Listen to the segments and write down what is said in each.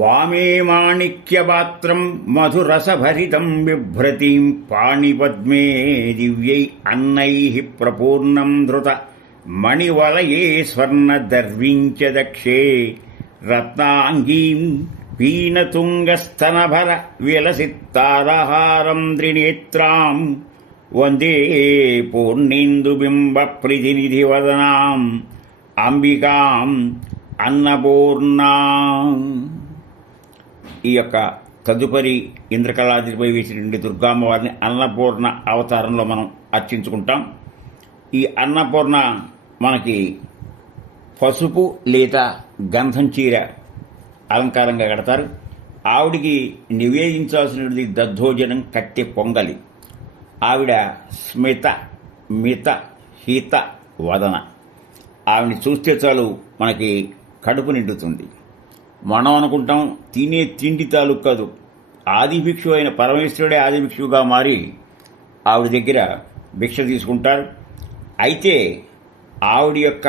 వామే మాణిక్యపాత్రం మధురసభరితం బిభ్రతీం పాణిపద్మే దివ్యై అన్నైః ప్రపూర్ణం ధృత మణివలయే స్వర్ణదర్వించ దక్షే రత్నాంగీం పీనతుంగస్తనభర విలసిత్తారహారం త్రినేత్రాం వందే పూర్ణేందుబింబ ప్రతినిధివదనాం అంబికాం అన్నపూర్ణా. ఈ యొక్క తదుపరి ఇంద్రకళాద్రిపై వేసినటువంటి దుర్గామ్మవారిని అన్నపూర్ణ అవతారంలో మనం అర్చించుకుంటాం. ఈ అన్నపూర్ణ మనకి పసుపు లేదా గంధం చీర అలంకారంగా కడతారు. ఆవిడికి నివేదించాల్సినది దద్దోజనం, కట్టె పొంగలి. ఆవిడ స్మిత మిత హిత వదన. ఆవిడని చూస్తే చాలు మనకి కడుపు నిండుతుంది. మనం అనుకుంటాం తినే తిండి తాలూకు కాదు, ఆదిభిక్షు అయిన పరమేశ్వరుడే ఆదిభిక్షువుగా మారి ఆవిడ దగ్గర భిక్ష తీసుకుంటారు. అయితే ఆవిడ యొక్క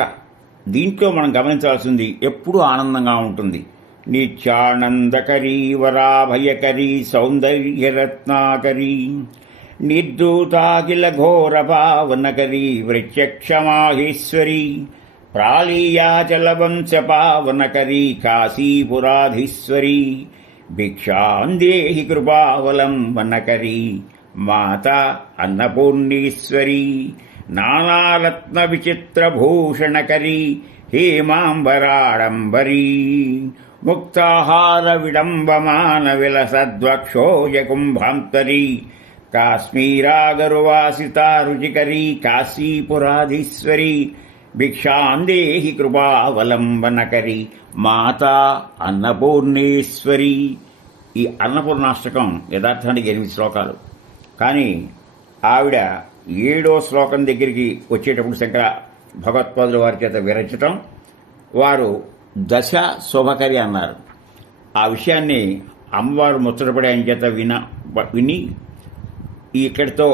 దీంట్లో మనం గమనించాల్సింది ఎప్పుడూ ఆనందంగా ఉంటుంది. నిత్యానందకరీ వరాభయకరీ సౌందర్యరత్నాకరీ నిర్దూతాఖిల ఘోర పావనకరీ వృత్యక్షమాహేశ్వరీ ప్రాళీయాచలవంశ పావనకరీ కాశీపురాధీశ్వరీ భిక్షాందేహి కృపావలంబనకరీ మాతా అన్నపూర్ణేశ్వరీ నానారత్న విచిత్రభూషణకరీ హేమాంబరాడంబరీ ముక్తాహార విడంబమాన విలసద్వక్షోజ కుంభాంతరీ కాశ్మీరాగరువాసితారుచికరీ కాశీపురాధీశ్వరీ భిక్షాందేహి కృపావలంబనకరీ మాతా అన్నపూర్ణేశ్వరీ. ఈ అన్నపూర్ణాష్టకం యథార్థానికి 8 శ్లోకాలు. కానీ ఆవిడ 7వ శ్లోకం దగ్గరికి వచ్చేటప్పుడు శంకర భగవత్పాదుల వారి చేత విరచటం, వారు దశ శోభకరి అన్నారు. ఆ విషయాన్ని అమ్మవారు ముచ్చటపడి ఆయన చేత విని ఇక్కడితో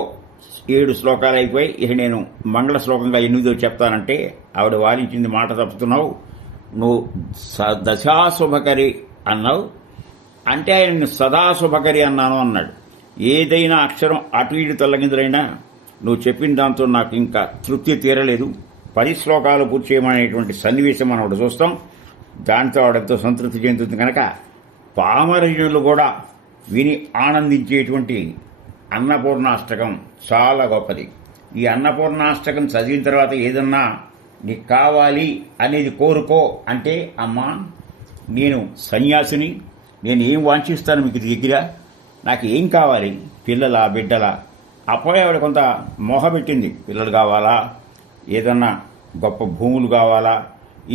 7 శ్లోకాలు అయిపోయి ఇక నేను మంగళ శ్లోకంగా 8వ చెప్తానంటే ఆవిడ వారించింది, మాట తప్పుతున్నావు, నువ్వు దశాశుభకరి అన్నావు అంటే ఆయన సదాశుభకరి అన్నాను అన్నాడు. ఏదైనా అక్షరం అటు ఇటు తొలగిందరైనా నువ్వు చెప్పిన దాంతో నాకు ఇంకా తృప్తి తీరలేదు, 10 శ్లోకాలు పూర్తి చేయమనేటువంటి సన్నివేశం మనం ఒకటి చూస్తాం. దాంతో ఆవిడతో సంతృప్తి చెందుతుంది. కనుక పామరజనులు కూడా విని ఆనందించేటువంటి అన్నపూర్ణాష్టకం చాలా గొప్పది. ఈ అన్నపూర్ణాష్టకం చదివిన తర్వాత ఏదన్నా నీకు కావాలి అనేది కోరుకో అంటే, అమ్మా నేను సన్యాసిని, నేను ఏం వాంఛిస్తాను మీకు దగ్గర, నాకు ఏం కావాలి, పిల్లలా బిడ్డలా. అప్పుడే ఆవిడ కొంత మోహపెట్టింది, పిల్లలు కావాలా, ఏదన్నా గొప్ప భూములు కావాలా,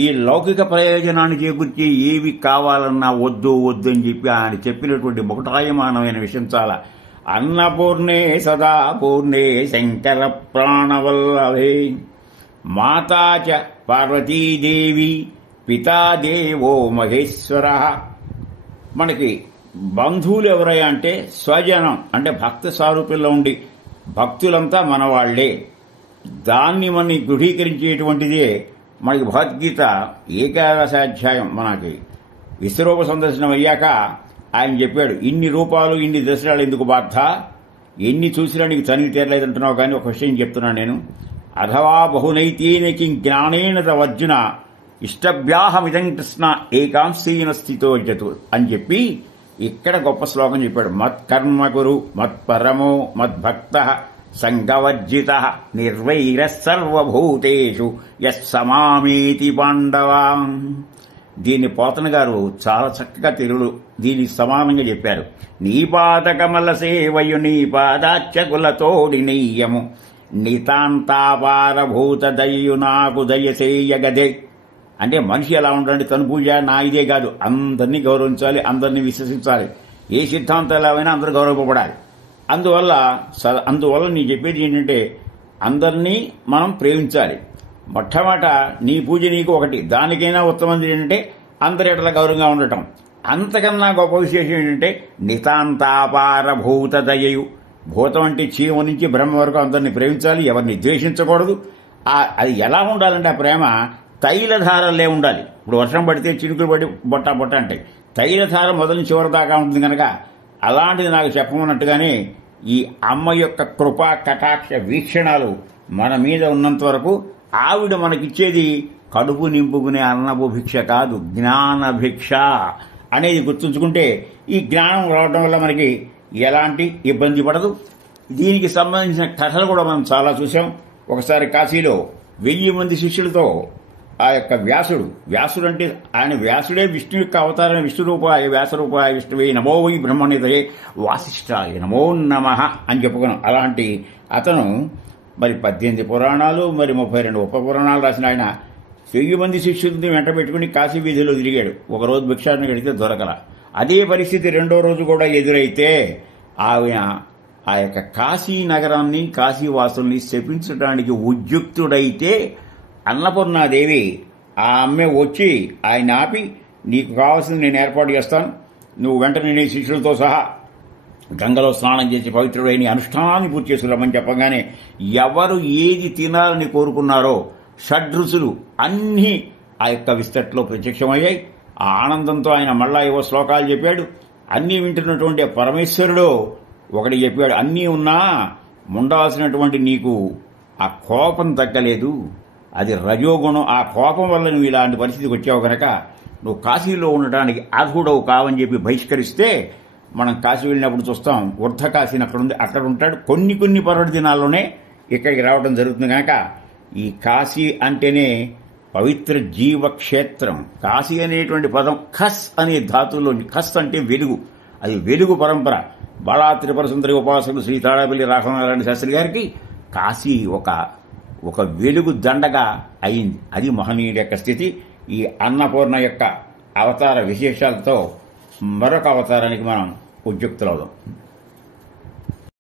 ఈ లౌకిక ప్రయోజనాన్ని చేకూర్చి ఏవి కావాలన్నా వద్దు వద్దు అని చెప్పి ఆయన చెప్పినటువంటి ముకటాయమానమైన విషయం చాలా. అన్నపూర్ణే సదా పూర్ణే శంకర ప్రాణవల్లభే మాతాచ పార్వతీదేవి పితాదేవో మహేశ్వర. మనకి బంధువులు ఎవరయ్యా అంటే స్వజనం, అంటే భక్త స్వరూపంలో ఉండి భక్తులంతా మనవాళ్లే. దాన్ని మనం దృఢీకరించేటువంటిదే మనకి భగవద్గీత 11వ మనకి విశ్వరూప సందర్శనం అయ్యాక ఆయన చెప్పాడు, ఇన్ని రూపాలు ఇన్ని దశరాలు ఎందుకు బాధ, ఎన్ని చూసినా నీకు తనివి తీరలేదంటున్నావు. కానీ ఒక విషయం చెప్తున్నాను నేను, అథవా బహునైతేనకి జ్ఞానేన తవర్జున ఇష్టభ్యాహమిదం కృష్ణ ఏకాంశీన స్థితో జతు అని చెప్పి ఇక్కడ గొప్ప శ్లోకం చెప్పాడు. మత్కర్మ గురు మత్పరమో మద్భక్త సంగవర్జిత నిర్వైర సర్వభూతేషు యస్సమామేతి పాండవా. దీన్ని పోతన గారు చాలా చక్కగా తెలుగులో దీనికి సమానంగా చెప్పారు. నీ పాద కమల సేవయు నీ పాదాచ్యకులతోడి నెయ్యము నితాంతాపారభూత దయ్యు నాకు దయసేయగదే. అంటే మనిషి ఎలా ఉండాలంటే తను పూజ నా ఇదే కాదు, అందరినీ గౌరవించాలి, అందరినీ విశ్వసించాలి, ఏ సిద్ధాంతం ఎలా అయినా అందరూ గౌరవపడాలి. అందువల్ల నీ చెప్పేది ఏంటంటే అందరినీ మనం ప్రేమించాలి. మొట్టమొదట నీ పూజ నీకు ఒకటి, దానికైనా ఉత్తమంది ఏంటంటే అందరి ఎట్లా గౌరవంగా ఉండటం. అంతకన్నా గొప్ప విశేషం ఏంటంటే నితాంతాపారభూత దయయు, భూతం అంటే చీమ నుంచి బ్రహ్మ వరకు అందరినీ ప్రేమించాలి, ఎవరిని ద్వేషించకూడదు. అది ఎలా ఉండాలంటే ఆ ప్రేమ తైలధారలే ఉండాలి. ఇప్పుడు వర్షం పడితే చినుకులు పడి బొట్ట బొట్ట అంటాయి. తైలధార మొదలు చివరి దాకా ఉంటుంది కనుక అలాంటిది నాకు చెప్పమన్నట్టుగానే ఈ అమ్మ యొక్క కృపా కటాక్ష వీక్షణాలు మన మీద ఉన్నంత వరకు ఆవిడ మనకిచ్చేది కడుపు నింపుకునే అన్నపు భిక్ష కాదు, జ్ఞాన భిక్ష అనేది గుర్తుంచుకుంటే ఈ జ్ఞానం రావడం వల్ల మనకి ఎలాంటి ఇబ్బంది పడదు. దీనికి సంబంధించిన కథలు కూడా మనం చాలా చూసాం. ఒకసారి కాశీలో 1000 మంది శిష్యులతో ఆ యొక్క వ్యాసుడు అంటే ఆయన వ్యాసుడే విష్ణు యొక్క అవతారం, విష్ణురూపాయ వ్యాసరూపాయ విష్ణువే నమో వై బ్రహ్మనిధయే వాసిష్ఠాయ నమో నమః అని చెప్పుకున్నాం. అలాంటి అతను మరి 18 పురాణాలు మరి 32 ఉపపురాణాలు రాసిన ఆయన 1000 మంది శిష్యుల్ని వెంట పెట్టుకుని కాశీ వీధిలో తిరిగాడు. ఒకరోజు భిక్షాటన గడితే దొరకల. అదే పరిస్థితి రెండో రోజు కూడా ఎదురైతే ఆయన ఆ యొక్క కాశీ నగరాన్ని కాశీవాసుల్ని శపించడానికి ఉద్యుక్తుడైతే అన్నపూర్ణాదేవి ఆ అమ్మే వచ్చి ఆయన ఆపి, నీకు కావాల్సింది నేను ఏర్పాటు చేస్తాను, నువ్వు వెంటనే నీ శిష్యులతో సహా గంగలో స్నానం చేసి పవిత్రుడైన అనుష్ఠానాన్ని పూర్తి చేసుకురామని చెప్పగానే ఎవరు ఏది తినాలని కోరుకున్నారో షడ్రుచులు అన్నీ ఆ యొక్క విస్తట్లో ప్రత్యక్షమయ్యాయి. ఆ ఆనందంతో ఆయన మళ్ళా ఏవో శ్లోకాలు చెప్పాడు. అన్నీ వింటున్నటువంటి పరమేశ్వరుడు ఒకటి చెప్పాడు, అన్నీ ఉన్నా ఉండాల్సినటువంటి నీకు ఆ కోపం తగ్గలేదు, అది రజోగుణం. ఆ కోపం వల్ల నువ్వు ఇలాంటి పరిస్థితికి వచ్చావు కనుక నువ్వు కాశీలో ఉండటానికి అర్హుడవు కావని చెప్పి బహిష్కరిస్తే మనం కాశీ వెళ్ళినప్పుడు చూస్తాం వృద్ధ కాశీని అక్కడ ఉంటాడు. కొన్ని పర్వదినాల్లోనే ఇక్కడికి రావడం జరుగుతుంది కనుక ఈ కాశీ అంటేనే పవిత్ర జీవక్షేత్రం. కాశీ అనేటువంటి పదం ఖస్ అనే ధాతువులో, ఖస్ అంటే వెలుగు, అది వెలుగు పరంపర. బాలా త్రిపుర సుందరి ఉపాసకుడు శ్రీ తాడాపల్లి రాఘవనారాయణ శాస్త్రి గారికి కాశీ ఒక వెలుగు దండగా అయింది. అది మహనీయుడి యొక్క స్థితి. ఈ అన్నపూర్ణ యొక్క అవతార విశేషాలతో మరొక అవతారానికి మనం ఉద్యుక్తులవుదాం.